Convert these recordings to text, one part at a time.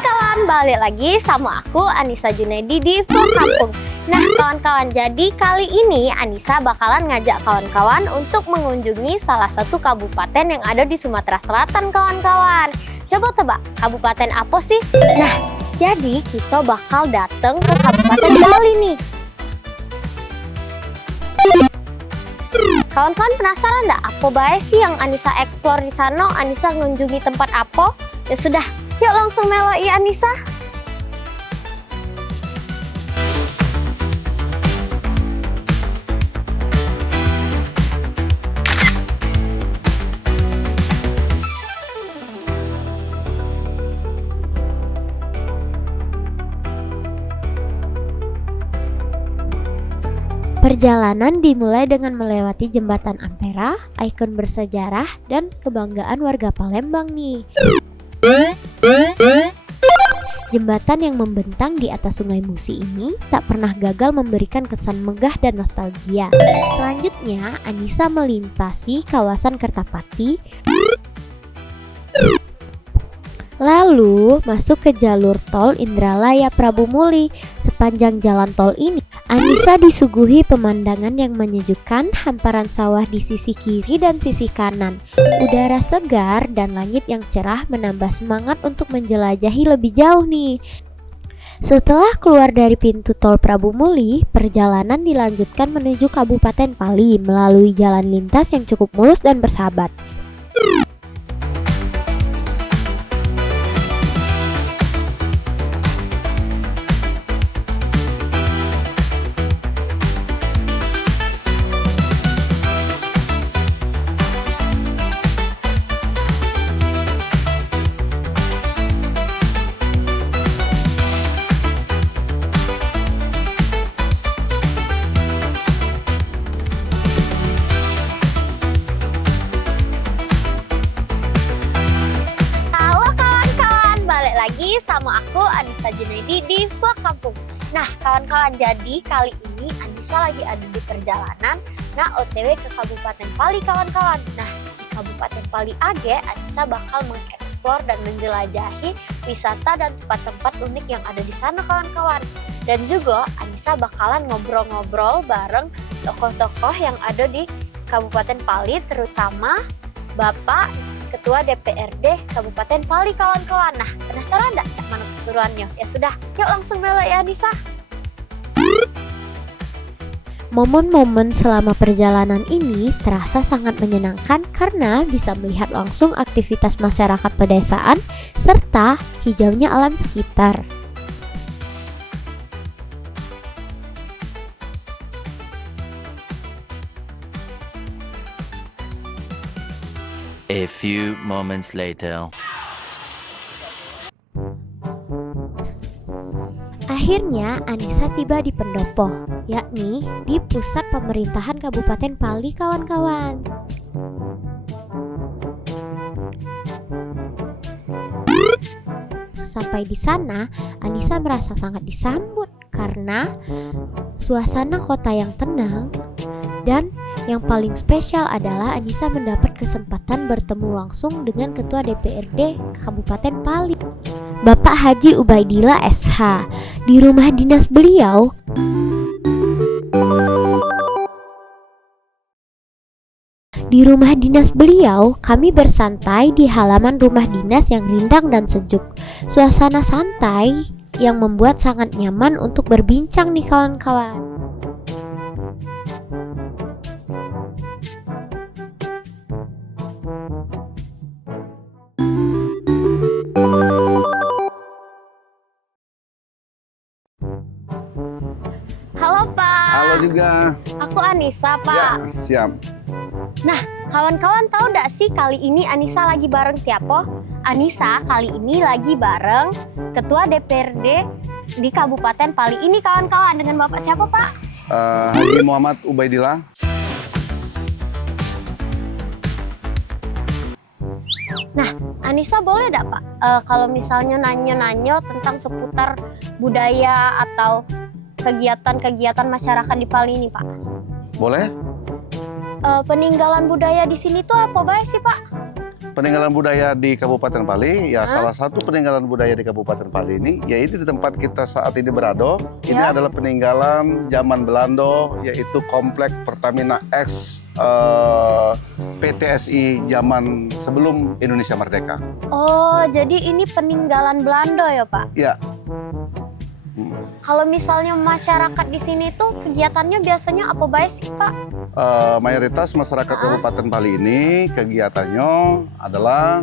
kawan-kawan, balik lagi sama aku Anissa Junaidi di Vlog Kampung. Nah kawan-kawan, jadi kali ini Anissa bakalan ngajak kawan-kawan untuk mengunjungi salah satu kabupaten yang ada di Sumatera Selatan kawan-kawan. Coba tebak, kabupaten apa sih? Nah, jadi kita bakal datang ke Kabupaten Bali nih. Kawan-kawan penasaran nggak apa bae sih yang Anissa explore di sana? Anissa mengunjungi tempat apa? Ya sudah, yuk langsung meloi Anissa. Perjalanan dimulai dengan melewati jembatan Ampera, ikon bersejarah dan kebanggaan warga Palembang nih. Jembatan yang membentang di atas Sungai Musi ini tak pernah gagal memberikan kesan megah dan nostalgia. Selanjutnya, Anissa melintasi kawasan Kertapati, lalu masuk ke jalur tol Indralaya Prabu Muli. Sepanjang jalan tol ini, Anissa disuguhi pemandangan yang menyejukkan, hamparan sawah di sisi kiri dan sisi kanan. Udara segar dan langit yang cerah menambah semangat untuk menjelajahi lebih jauh nih. Setelah keluar dari pintu tol Prabu Muli, perjalanan dilanjutkan menuju Kabupaten Pali melalui jalan lintas yang cukup mulus dan bersahabat. Sama aku Anissa Junaidi di Vlog Kampung. Nah kawan-kawan, jadi kali ini Anissa lagi ada di perjalanan OTW ke Kabupaten Pali kawan-kawan. Nah di Kabupaten Pali AG Anissa bakal mengeksplor dan menjelajahi wisata dan tempat-tempat unik yang ada di sana kawan-kawan. Dan juga Anissa bakalan ngobrol-ngobrol bareng tokoh-tokoh yang ada di Kabupaten Pali, terutama Bapak Ketua DPRD Kabupaten Pali kawan-kawan. Nah, penasaran enggak cak mana keseruannya? Ya sudah, yuk langsung belok ya Anissa. Momen-momen selama perjalanan ini terasa sangat menyenangkan karena bisa melihat langsung aktivitas masyarakat pedesaan serta hijaunya alam sekitar. A few moments later. Akhirnya Anissa tiba di pendopo, yakni di pusat pemerintahan Kabupaten Pali kawan-kawan. Sampai di sana, Anissa merasa sangat disambut karena suasana kota yang tenang. Dan yang paling spesial adalah Anissa mendapat kesempatan bertemu langsung dengan Ketua DPRD Kabupaten Pali, Bapak Haji Ubaidillah SH. Di rumah dinas beliau, kami bersantai di halaman rumah dinas yang rindang dan sejuk. Suasana santai yang membuat sangat nyaman untuk berbincang nih kawan-kawan. Halo Pak. Halo juga. Aku Anissa Pak. Ya, siap. Nah, kawan-kawan tahu nggak sih kali ini Anissa lagi bareng siapa? Anissa kali ini lagi bareng Ketua DPRD di Kabupaten Pali ini kawan-kawan. Dengan Bapak siapa Pak? Haji Muhammad Ubaidillah. Nah, Anissa boleh nggak Pak? Kalau misalnya nanya-nanya tentang seputar budaya atau kegiatan-kegiatan masyarakat di Pali ini, Pak? Boleh? Peninggalan budaya di sini tuh apa baik sih, Pak? Peninggalan budaya di Kabupaten Pali, ya salah satu peninggalan budaya di Kabupaten Pali ini, yaitu di tempat kita saat ini berada. Ini adalah peninggalan zaman Belanda, yaitu Komplek Pertamina X PTSI zaman sebelum Indonesia merdeka. Oh, jadi ini peninggalan Belanda ya, Pak? Ya. Kalau misalnya masyarakat di sini tuh kegiatannya biasanya apa baik sih, Pak? Mayoritas masyarakat Kabupaten Pali ini kegiatannya adalah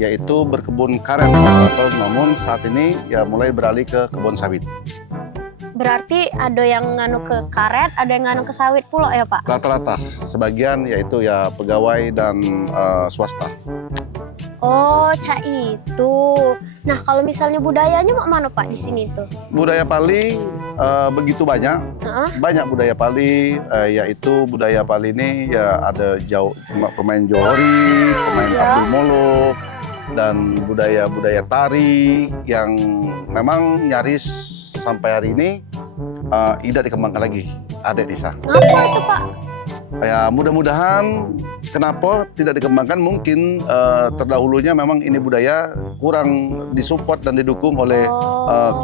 yaitu berkebun karet, atau namun saat ini ya mulai beralih ke kebun sawit. Berarti ada yang nganu ke karet, ada yang nganu ke sawit pula ya, Pak? Rata-rata sebagian yaitu ya pegawai dan swasta. Oh, cak itu. Nah, kalau misalnya budayanya mau mana, Pak, di sini tuh? Budaya Pali begitu banyak. Banyak budaya Pali, yaitu budaya Pali ini ya ada pemain johori, pemain abdul molok, dan budaya-budaya tari yang memang nyaris sampai hari ini tidak dikembangkan lagi, ada di sana. Ngapa itu, Pak? Ya mudah-mudahan kenapa tidak dikembangkan, mungkin terdahulunya memang ini budaya kurang disupport dan didukung oleh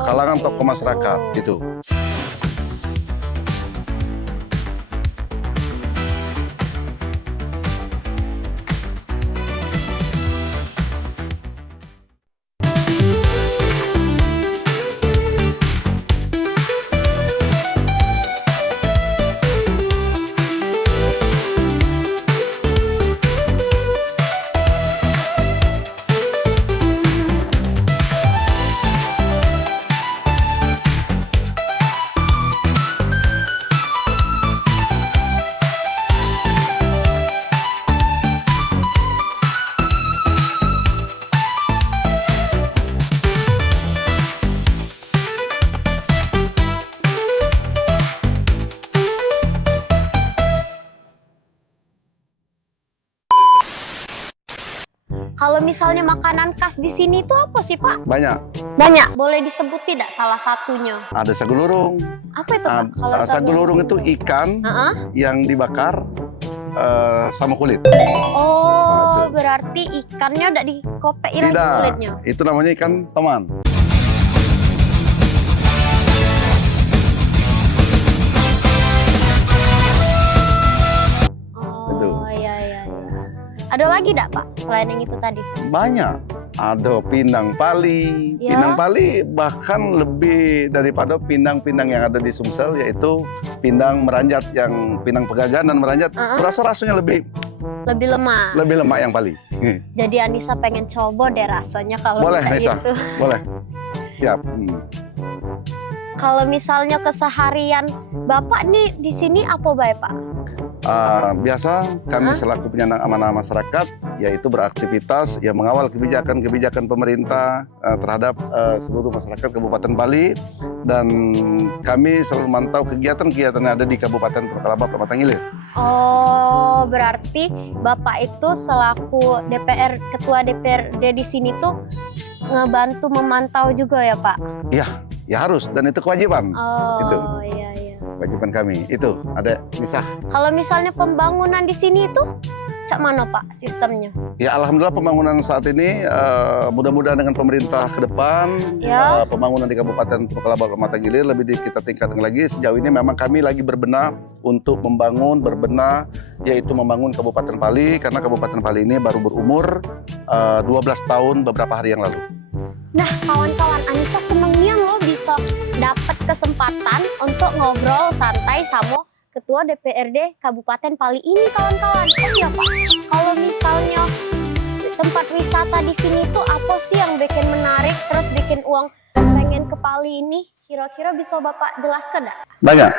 kalangan tokoh masyarakat gitu. Kalau misalnya makanan khas di sini tuh apa sih, Pak? Banyak. Banyak. Boleh disebut tidak salah satunya? Ada sagulurung. Apa itu, Pak? Kalau Sagulurung itu ikan yang dibakar sama kulit. Oh, berarti ikannya udah dikopek lagi kulitnya? Tidak, itu namanya ikan toman. Oh, iya. Ada lagi enggak, Pak, selain yang itu tadi? Banyak. Ada pindang Pali. Pindang Pali bahkan lebih daripada pindang-pindang yang ada di Sumsel, yaitu pindang meranjat, yang pindang pegagan dan meranjat. Rasanya lebih lemah. Lebih lemak yang Pali. Jadi Anissa pengen coba deh rasanya kalau boleh, kayak Anissa. gitu. Boleh. Siap. Kalau misalnya keseharian Bapak nih di sini apa baik, Pak? Biasa kami selaku penyandang amanah masyarakat yaitu beraktivitas yang mengawal kebijakan-kebijakan pemerintah terhadap seluruh masyarakat Kabupaten Pali, dan kami selalu memantau kegiatan-kegiatan yang ada di Kabupaten Purkalaba Pematang Ilir. Oh, berarti Bapak itu selaku Ketua DPRD di sini tuh ngebantu memantau juga ya, Pak? Iya, ya harus, dan itu kewajiban. Itu. Iya. Kewajiban kami. Itu ada Nisa. Kalau misalnya pembangunan di sini itu cak mana, Pak, sistemnya? Ya alhamdulillah pembangunan saat ini mudah-mudahan dengan pemerintah ke depan pembangunan di Kabupaten Purkalaba Pematang Ilir lebih kita tingkatkan lagi. Sejauh ini memang kami lagi berbenah untuk berbenah yaitu membangun Kabupaten Pali, karena Kabupaten Pali ini baru berumur 12 tahun beberapa hari yang lalu. Nah, kawan-kawan, Anissa senengnya loh bisa dapat kesempatan untuk ngobrol santai sama Ketua DPRD Kabupaten Pali ini, kawan-kawan. Oh iya, Pak, kalau misalnya tempat wisata di sini tuh apa sih yang bikin menarik, terus bikin uang pengen ke Pali ini? Kira-kira bisa Bapak jelaskan nggak? Banyak.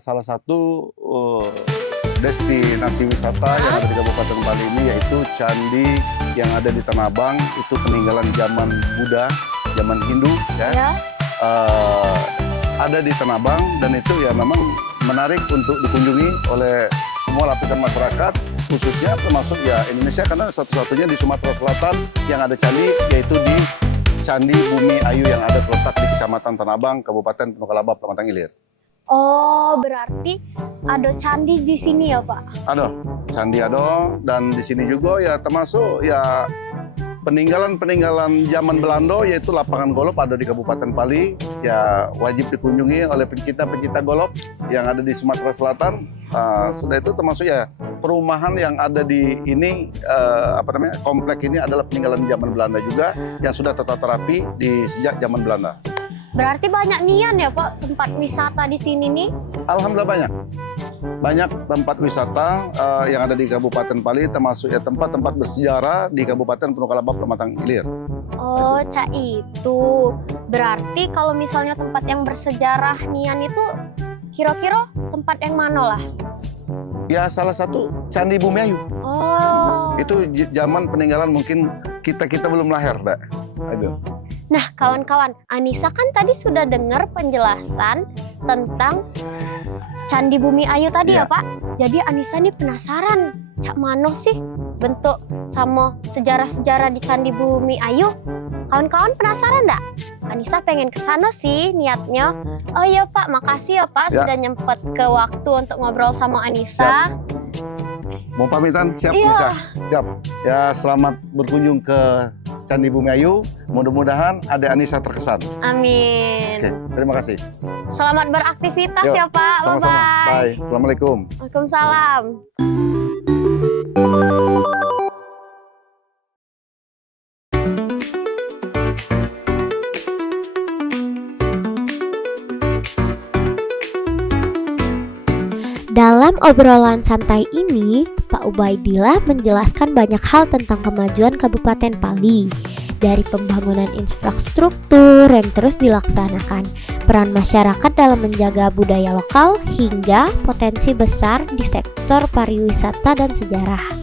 Salah satu destinasi wisata yang ada di Kabupaten Pali ini yaitu candi yang ada di Tanah Abang. Itu peninggalan zaman Buddha, zaman Hindu, ada di Tanah Abang, dan itu ya memang menarik untuk dikunjungi oleh semua lapisan masyarakat, khususnya termasuk ya Indonesia, karena satu-satunya di Sumatera Selatan yang ada candi, yaitu di Candi Bumi Ayu yang ada terletak di Kecamatan Tanah Abang, Kabupaten Purkalaba Pematang Ilir. Oh, berarti ada candi di sini ya, Pak? Ada candi ada, dan di sini juga ya termasuk ya peninggalan-peninggalan zaman Belanda, yaitu lapangan golf ada di Kabupaten Pali, ya wajib dikunjungi oleh pencinta-pencinta golf yang ada di Sumatera Selatan. Sudah itu termasuk ya perumahan yang ada di ini, komplek ini adalah peninggalan zaman Belanda juga yang sudah tertata rapi di sejak zaman Belanda. Berarti banyak nian ya, Pak, tempat wisata di sini nih? Alhamdulillah banyak. Banyak tempat wisata yang ada di Kabupaten Pali, termasuk ya tempat-tempat bersejarah di Kabupaten Penuh Kalaba, Pematang Ilir. Oh, Cak itu. Berarti kalau misalnya tempat yang bersejarah nian itu kira-kira tempat yang mana lah? Ya salah satu Candi Bumi Ayu. Oh. Itu zaman peninggalan mungkin kita belum lahir, Dak. Itu. Nah, kawan-kawan, Anissa kan tadi sudah dengar penjelasan tentang Candi Bumi Ayu tadi ya, Pak. Jadi Anissa nih penasaran, cak mano sih bentuk sama sejarah-sejarah di Candi Bumi Ayu? Kawan-kawan penasaran nggak? Anissa pengen ke sana sih niatnya. Oh iya Pak, makasih ya Pak sudah nyempet ke waktu untuk ngobrol sama Anissa. Mau pamitan? Siap, Iya. Nisa? Siap. Ya, selamat berkunjung ke Candi Bumi Ayu. Mudah-mudahan Ade Anissa terkesan. Amin. Oke, terima kasih. Selamat beraktivitas Yuk, ya Pak. Sama-sama. Bye-bye. Bye. Assalamualaikum. Waalaikumsalam. Dalam obrolan santai ini, Pak Ubaidillah menjelaskan banyak hal tentang kemajuan Kabupaten Pali. Dari pembangunan infrastruktur yang terus dilaksanakan, peran masyarakat dalam menjaga budaya lokal, hingga potensi besar di sektor pariwisata dan sejarah.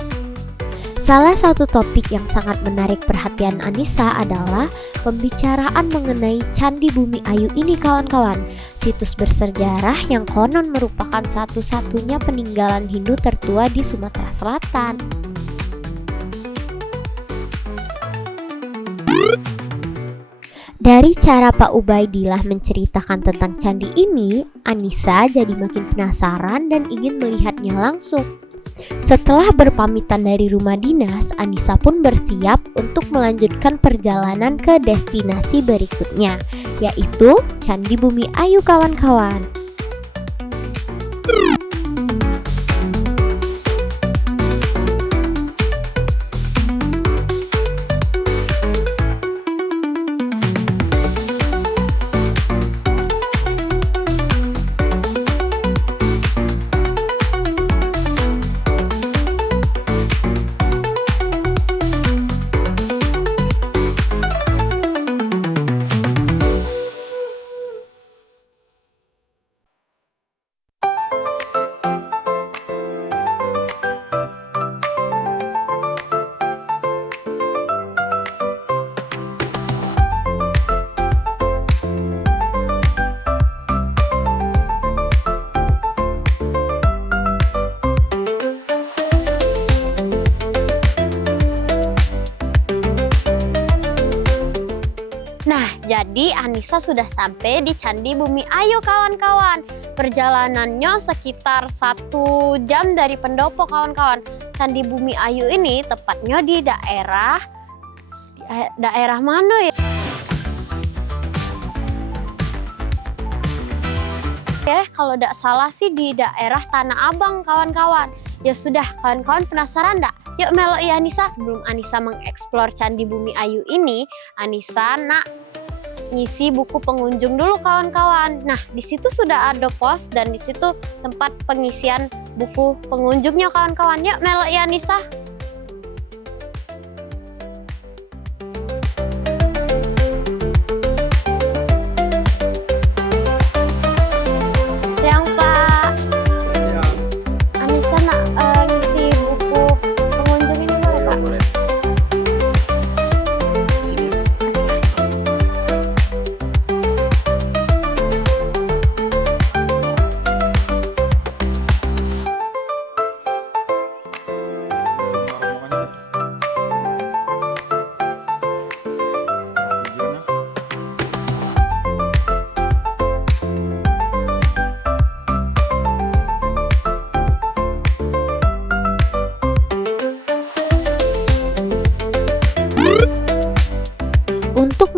Salah satu topik yang sangat menarik perhatian Anissa adalah pembicaraan mengenai Candi Bumi Ayu ini kawan-kawan. Situs bersejarah yang konon merupakan satu-satunya peninggalan Hindu tertua di Sumatera Selatan. Dari cara Pak Ubaidillah menceritakan tentang candi ini, Anissa jadi makin penasaran dan ingin melihatnya langsung. Setelah berpamitan dari rumah dinas, Anissa pun bersiap untuk melanjutkan perjalanan ke destinasi berikutnya, yaitu Candi Bumi Ayu kawan-kawan. Jadi Anissa sudah sampai di Candi Bumi Ayu kawan-kawan. Perjalanannya sekitar 1 jam dari Pendopo kawan-kawan. Candi Bumi Ayu ini tepatnya di daerah mana ya? Oke, kalau tidak salah sih di daerah Tanah Abang kawan-kawan. Ya sudah, kawan-kawan penasaran enggak? Yuk meloi Anissa. Sebelum Anissa mengeksplor Candi Bumi Ayu ini, Anissa nak ngisi buku pengunjung dulu kawan-kawan. Nah, di situ sudah ada pos dan di situ tempat pengisian buku pengunjungnya kawan-kawan. Yuk meloi Anissa. Siang Pak. Anissa nak ngisi buku pengunjung ini boleh Pak? Boleh.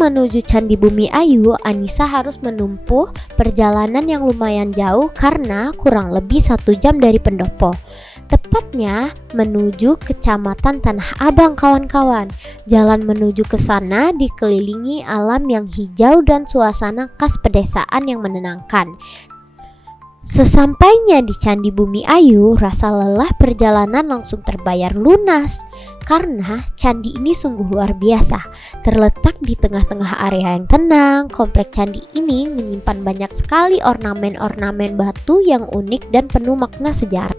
menuju Candi Bumi Ayu, Anissa harus menempuh perjalanan yang lumayan jauh karena kurang lebih 1 jam dari Pendopo. Tepatnya menuju Kecamatan Tanah Abang kawan-kawan. Jalan menuju ke sana dikelilingi alam yang hijau dan suasana khas pedesaan yang menenangkan. Sesampainya di Candi Bumi Ayu, rasa lelah perjalanan langsung terbayar lunas karena candi ini sungguh luar biasa. Terletak di tengah-tengah area yang tenang, komplek candi ini menyimpan banyak sekali ornamen-ornamen batu yang unik dan penuh makna sejarah.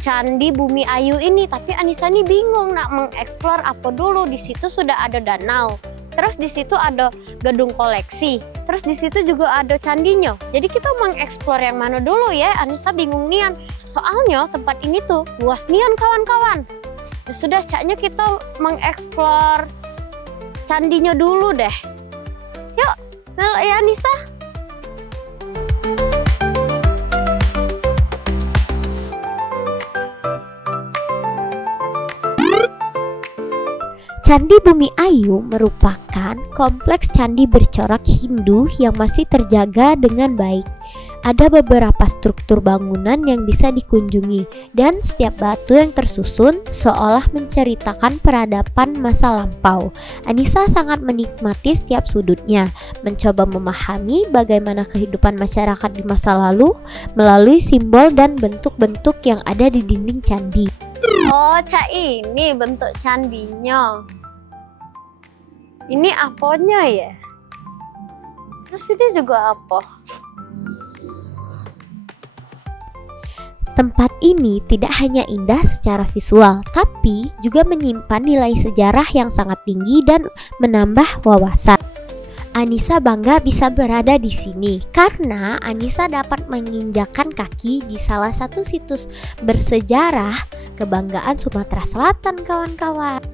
Candi Bumi Ayu ini, tapi Anissa nih bingung nak mengeksplor apa dulu. Di situ sudah ada danau, terus di situ ada gedung koleksi, terus di situ juga ada candinya. Jadi kita mengeksplor yang mana dulu ya? Anissa bingung nian. Soalnya tempat ini tuh luas nian kawan-kawan. Ya sudah, caknya kita mengeksplor candinya dulu deh. Yuk, melok ya Anissa. Candi Bumi Ayu merupakan kompleks candi bercorak Hindu yang masih terjaga dengan baik. Ada beberapa struktur bangunan yang bisa dikunjungi dan setiap batu yang tersusun seolah menceritakan peradaban masa lampau. Anissa sangat menikmati setiap sudutnya, mencoba memahami bagaimana kehidupan masyarakat di masa lalu melalui simbol dan bentuk-bentuk yang ada di dinding candi. Oh, Cak, ini bentuk candinya. Ini apanya ya? Terus ini juga apa? Tempat ini tidak hanya indah secara visual, tapi juga menyimpan nilai sejarah yang sangat tinggi dan menambah wawasan. Anissa bangga bisa berada di sini karena Anissa dapat menginjakan kaki di salah satu situs bersejarah kebanggaan Sumatera Selatan, kawan-kawan.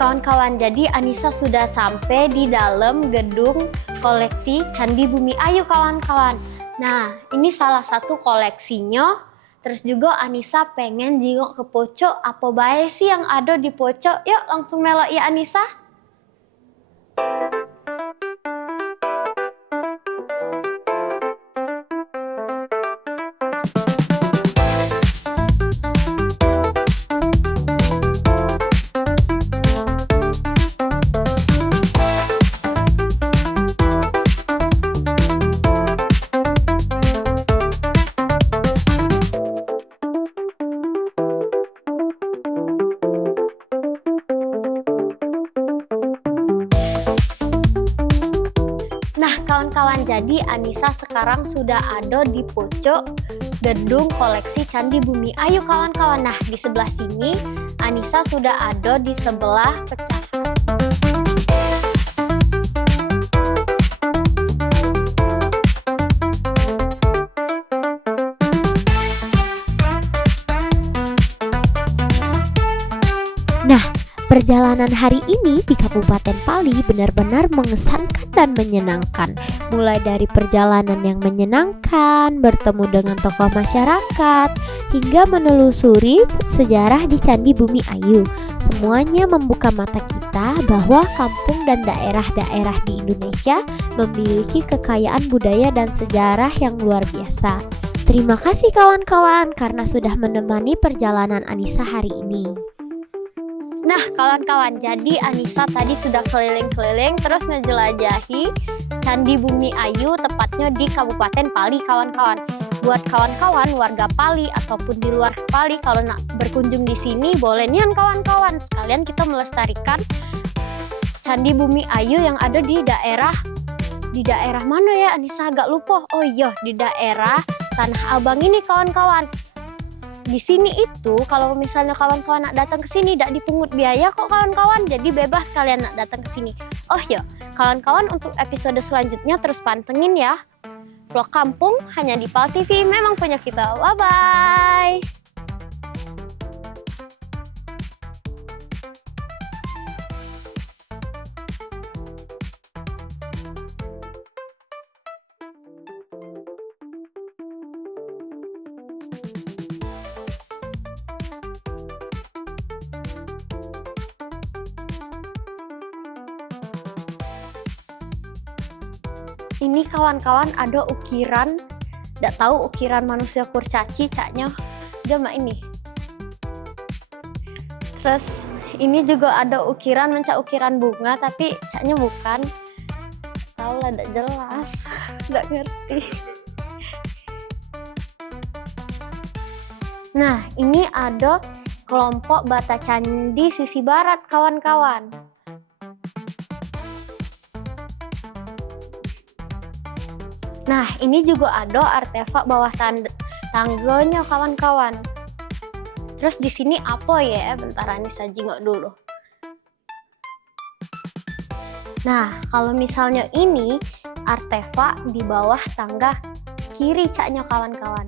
Kawan-kawan, jadi Anissa sudah sampai di dalam gedung koleksi Candi Bumi Ayu kawan-kawan. Nah, ini salah satu koleksinya. Terus juga Anissa pengen jenguk ke pojok, apa bae sih yang ada di pojok. Yuk langsung melok ya Anissa. Kawan-kawan, jadi Anissa sekarang sudah ada di pojok gedung koleksi Candi Bumi Ayu kawan-kawan. Nah, di sebelah sini Anissa sudah ada di sebelah pecah. Nah, perjalanan hari ini di Kabupaten Pali benar-benar mengesankan dan menyenangkan. Mulai dari perjalanan yang menyenangkan, bertemu dengan tokoh masyarakat, hingga menelusuri sejarah di Candi Bumi Ayu. Semuanya membuka mata kita bahwa kampung dan daerah-daerah di Indonesia memiliki kekayaan budaya dan sejarah yang luar biasa. Terima kasih kawan-kawan karena sudah menemani perjalanan Anissa hari ini. Nah kawan-kawan, jadi Anissa tadi sudah keliling-keliling terus ngejelajahi Candi Bumi Ayu, tepatnya di Kabupaten Pali kawan-kawan. Buat kawan-kawan warga Pali ataupun di luar Pali, kalau nak berkunjung di sini boleh nih kawan-kawan, sekalian kita melestarikan Candi Bumi Ayu yang ada di daerah mana ya, Anissa agak lupa. Oh iya, di daerah Tanah Abang ini kawan-kawan. Di sini itu kalau misalnya kawan-kawan nak datang ke sini tidak dipungut biaya kok kawan-kawan, jadi bebas kalian nak datang ke sini. Oh ya, kawan-kawan, untuk episode selanjutnya terus pantengin ya. Vlog kampung hanya di PAL TV, memang punya kita. Bye bye. ini kawan-kawan ada ukiran, nggak tahu ukiran manusia kurcaci caknya cuma ini. Terus ini juga ada ukiran ukiran bunga tapi caknya bukan. Tahu lah, nggak jelas, nggak ngerti. Nah, ini ada kelompok bata candi sisi barat, kawan-kawan. Nah, ini juga ada artefak bawah tangganya, kawan-kawan. Terus di sini apa ya? Bentar, Anissa jingok dulu. Nah, kalau misalnya ini artefak di bawah tangga kiri caknya, kawan-kawan.